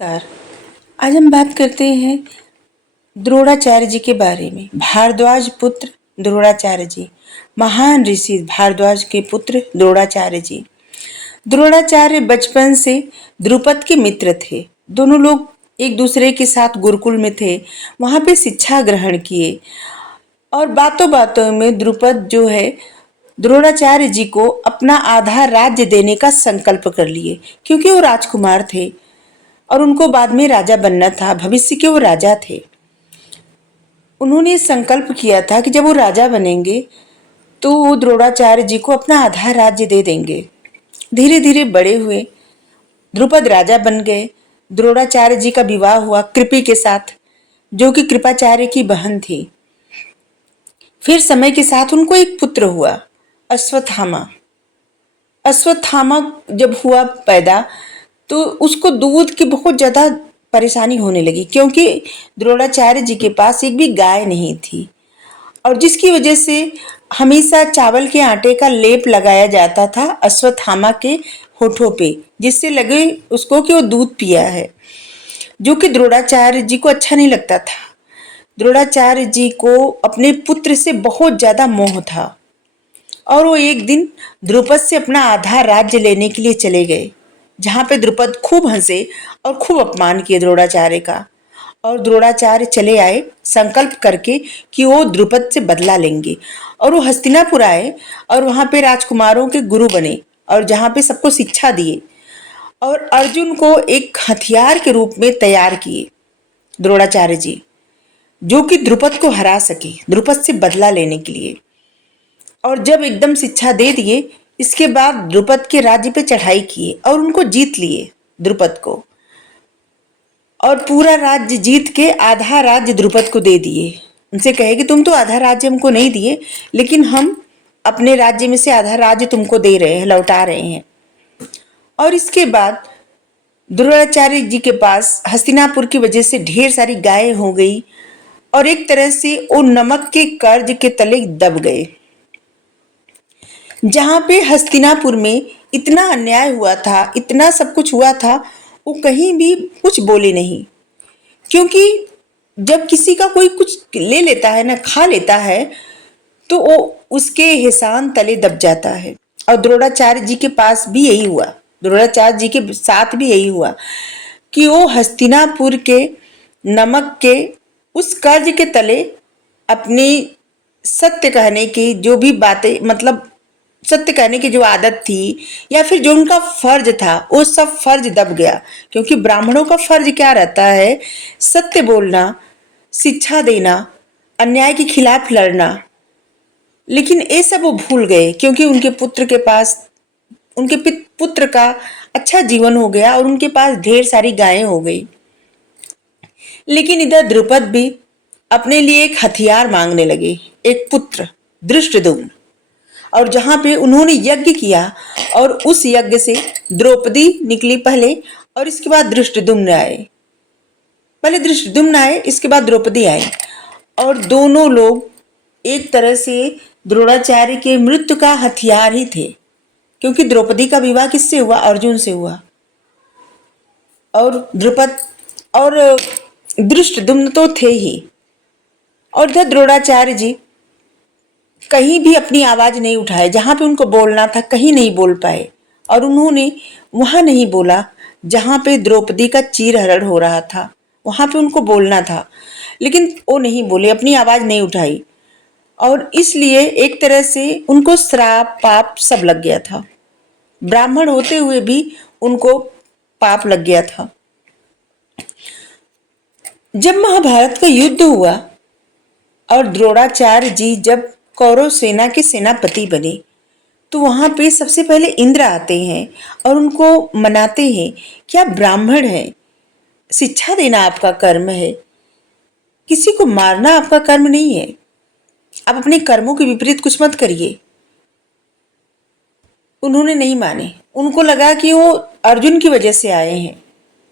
नमस्कार। आज हम बात करते हैं द्रोणाचार्य जी के बारे में। भारद्वाज पुत्र द्रोणाचार्य जी, महान ऋषि भारद्वाज के पुत्र द्रोणाचार्य जी। द्रोणाचार्य बचपन से द्रुपद के मित्र थे। दोनों लोग एक दूसरे के साथ गुरुकुल में थे, वहां पे शिक्षा ग्रहण किए और बातों बातों में द्रुपद जो है द्रोणाचार्य जी को अपना आधा राज्य देने का संकल्प कर लिए, क्योंकि वो राजकुमार थे और उनको बाद में राजा बनना था। भविष्य के वो राजा थे। उन्होंने संकल्प किया था कि जब वो राजा बनेंगे तो वो द्रोणाचार्य जी को अपना आधा राज्य दे देंगे। धीरे धीरे बड़े हुए, द्रुपद राजा बन गए। द्रोणाचार्य जी का विवाह हुआ कृपि के साथ, जो कि कृपाचार्य की बहन थी। फिर समय के साथ उनको एक पुत्र हुआ, अश्वत्थामा। अश्वत्थामा जब हुआ पैदा तो उसको दूध की बहुत ज्यादा परेशानी होने लगी, क्योंकि द्रोणाचार्य जी के पास एक भी गाय नहीं थी और जिसकी वजह से हमेशा चावल के आटे का लेप लगाया जाता था अश्वत्थामा के होठों पे, जिससे लगे उसको कि वो दूध पिया है, जो कि द्रोणाचार्य जी को अच्छा नहीं लगता था। द्रोणाचार्य जी को अपने पुत्र से बहुत ज्यादा मोह था और वो एक दिन द्रुपद से अपना आधा राज्य लेने के लिए चले गए, जहां पे द्रुपद खूब हंसे और खूब अपमान किए द्रोणाचार्य का। और द्रोणाचार्य चले आए संकल्प करके कि वो द्रुपद से बदला लेंगे, और वो हस्तिनापुर आए और वहां पे राजकुमारों के गुरु बने और जहां पे सबको शिक्षा दिए और अर्जुन को एक हथियार के रूप में तैयार किए द्रोणाचार्य जी, जो कि द्रुपद को हरा सके, द्रुपद से बदला लेने के लिए। और जब एकदम शिक्षा दे दिए, इसके बाद द्रुपद के राज्य पे चढ़ाई किए और उनको जीत लिए द्रुपद को, और पूरा राज्य जीत के आधा राज्य द्रुपद को दे दिए। उनसे कहे कि तुम तो आधा राज्य हमको नहीं दिए, लेकिन हम अपने राज्य में से आधा राज्य तुमको दे रहे हैं, लौटा रहे हैं। और इसके बाद द्रोणाचार्य जी के पास हस्तिनापुर की वजह से ढेर सारी गायें हो गई और एक तरह से वो नमक के कर्ज के तले दब गए। जहां पे हस्तिनापुर में इतना अन्याय हुआ था, इतना सब कुछ हुआ था, वो कहीं भी कुछ बोले नहीं, क्योंकि जब किसी का कोई कुछ ले लेता है ना, खा लेता है, तो वो उसके एहसान तले दब जाता है। और द्रोणाचार्य जी के पास भी यही हुआ, द्रोणाचार्य जी के साथ भी यही हुआ कि वो हस्तिनापुर के नमक के उस कर्ज के तले अपनी सत्य कहने की जो भी बातें, मतलब सत्य कहने की जो आदत थी या फिर जो उनका फर्ज था, वो सब फर्ज दब गया। क्योंकि ब्राह्मणों का फर्ज क्या रहता है? सत्य बोलना, शिक्षा देना, अन्याय के खिलाफ लड़ना। लेकिन ये सब वो भूल गए, क्योंकि उनके पुत्र के पास, उनके पुत्र का अच्छा जीवन हो गया और उनके पास ढेर सारी गायें हो गई। लेकिन इधर द्रुपद भी अपने लिए एक हथियार मांगने लगे, एक पुत्र, धृष्टद्युम्न। और जहां पे उन्होंने यज्ञ किया और उस यज्ञ से द्रौपदी निकली पहले और इसके बाद धृष्टद्युम्न आए। पहले धृष्टद्युम्न आए, इसके बाद द्रौपदी आई, और दोनों लोग एक तरह से द्रोणाचार्य के मृत्यु का हथियार ही थे, क्योंकि द्रौपदी का विवाह किससे हुआ? अर्जुन से हुआ। और द्रुपद और धृष्टद्युम्न तो थे ही। और इधर द्रोणाचार्य जी कहीं भी अपनी आवाज नहीं उठाए, जहां पे उनको बोलना था कहीं नहीं बोल पाए, और उन्होंने वहां नहीं बोला जहां पे द्रौपदी का चीरहरण हो रहा था, वहां पे उनको बोलना था, लेकिन वो नहीं बोले, अपनी आवाज नहीं उठाई। और इसलिए एक तरह से उनको श्राप पाप सब लग गया था। ब्राह्मण होते हुए भी उनको पाप लग गया था। जब महाभारत का युद्ध हुआ और द्रोणाचार्य जी जब कौरव सेना के सेनापति बने, तो वहां पे सबसे पहले इंद्र आते हैं और उनको मनाते हैं कि आप ब्राह्मण हैं, शिक्षा देना आपका कर्म है, किसी को मारना आपका कर्म नहीं है, आप अपने कर्मों के विपरीत कुछ मत करिए। उन्होंने नहीं माने, उनको लगा कि वो अर्जुन की वजह से आए हैं,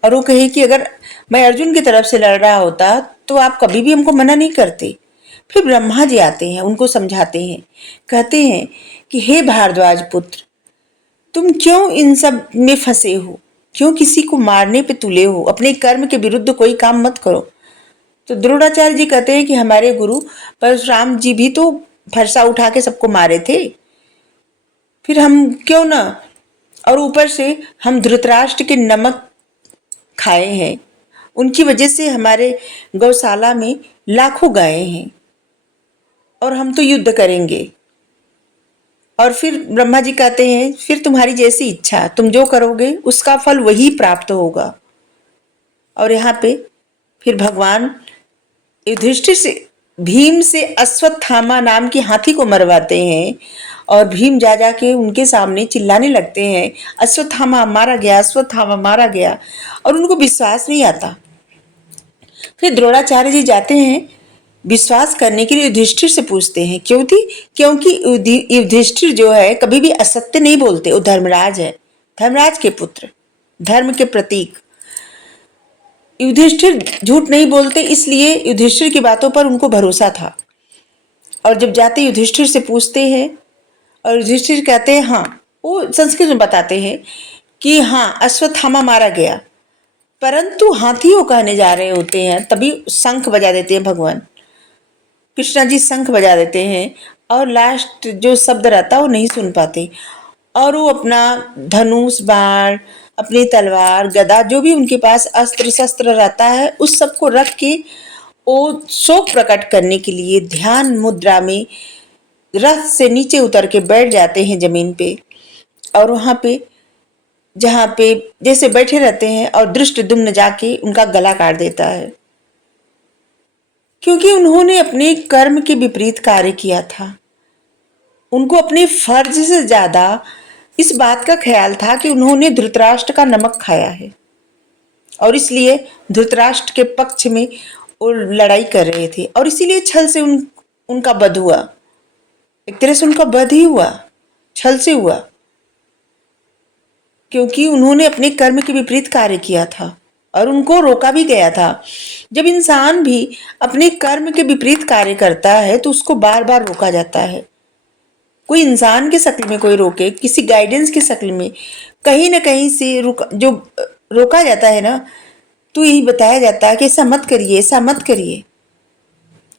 और वो कहे कि अगर मैं अर्जुन की तरफ से लड़ रहा होता तो आप कभी भी हमको मना नहीं करते। फिर ब्रह्मा जी आते हैं, उनको समझाते हैं, कहते हैं कि हे भारद्वाज पुत्र, तुम क्यों इन सब में फंसे हो? क्यों किसी को मारने पे तुले हो? अपने कर्म के विरुद्ध कोई काम मत करो। तो द्रोणाचार्य जी कहते हैं कि हमारे गुरु परशुराम जी भी तो फरसा उठा के सबको मारे थे, फिर हम क्यों ना। और ऊपर से हम धृतराष्ट्र के नमक खाए हैं, उनकी वजह से हमारे गौशाला में लाखों गायें हैं, और हम तो युद्ध करेंगे। और फिर ब्रह्मा जी कहते हैं फिर तुम्हारी जैसी इच्छा, तुम जो करोगे उसका फल वही प्राप्त होगा। और यहाँ पे फिर भगवान युधिष्ठिर से भीम से अश्वत्थामा नाम की हाथी को मरवाते हैं, और भीम जा जाके उनके सामने चिल्लाने लगते हैं अश्वत्थामा मारा गया, अश्वत्थामा मारा गया, और उनको विश्वास नहीं आता। फिर द्रोणाचार्य जी जाते हैं विश्वास करने के लिए, युधिष्ठिर से पूछते हैं क्योंकि युधिष्ठिर जो है कभी भी असत्य नहीं बोलते, वो धर्मराज है, धर्मराज के पुत्र, धर्म के प्रतीक। युधिष्ठिर झूठ नहीं बोलते, इसलिए युधिष्ठिर की बातों पर उनको भरोसा था। और जब जाते युधिष्ठिर से पूछते हैं, और युधिष्ठिर कहते हैं हाँ, वो संस्कृत में बताते हैं कि हाँ अश्वत्थामा मारा गया, परंतु हाथी वो कहने जा रहे होते हैं, तभी शंख बजा देते हैं भगवान कृष्णा जी, शंख बजा देते हैं, और लास्ट जो शब्द रहता है वो नहीं सुन पाते, और वो अपना धनुष बाण, अपनी तलवार गदा, जो भी उनके पास अस्त्र शस्त्र रहता है उस सबको रख के वो शोक प्रकट करने के लिए ध्यान मुद्रा में रथ से नीचे उतर के बैठ जाते हैं जमीन पे। और वहां पे जहाँ पे जैसे बैठे रहते हैं, और धृष्टद्युम्न जाके उनका गला काट देता है, क्योंकि उन्होंने अपने कर्म के विपरीत कार्य किया था। उनको अपने फर्ज से ज्यादा इस बात का ख्याल था कि उन्होंने धृतराष्ट्र का नमक खाया है, और इसलिए धृतराष्ट्र के पक्ष में वो लड़ाई कर रहे थे, और इसीलिए छल से उनका वध हुआ। एक तरह से उनका वध ही हुआ, छल से हुआ, क्योंकि उन्होंने अपने कर्म के विपरीत कार्य किया था, और उनको रोका भी गया था। जब इंसान भी अपने कर्म के विपरीत कार्य करता है तो उसको बार बार रोका जाता है। कोई इंसान के शक्ल में कोई रोके, किसी गाइडेंस की शक्ल में कहीं ना कहीं से रोका जाता है ना, तो यही बताया जाता है कि ऐसा मत करिए, ऐसा मत करिए।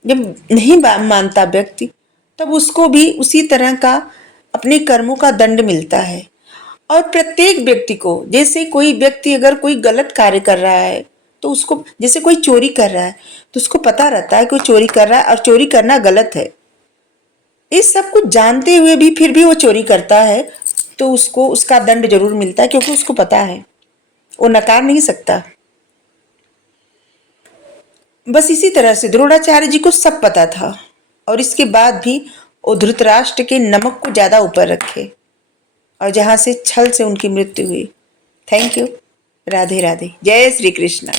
जब नहीं मानता व्यक्ति, तब उसको भी उसी तरह का अपने कर्मों का दंड मिलता है। और प्रत्येक व्यक्ति को, जैसे कोई व्यक्ति अगर कोई गलत कार्य कर रहा है तो उसको, जैसे कोई चोरी कर रहा है तो उसको पता रहता है कोई चोरी कर रहा है और चोरी करना गलत है, इस सब कुछ जानते हुए भी फिर भी वो चोरी करता है, तो उसको उसका दंड जरूर मिलता है, क्योंकि उसको पता है, वो नकार नहीं सकता। बस इसी तरह से द्रोणाचार्य जी को सब पता था, और इसके बाद भी वो धृतराष्ट्र के नमक को ज्यादा ऊपर रखे, और जहां से छल से उनकी मृत्यु हुई। Thank you. राधे राधे। जय श्री कृष्ण।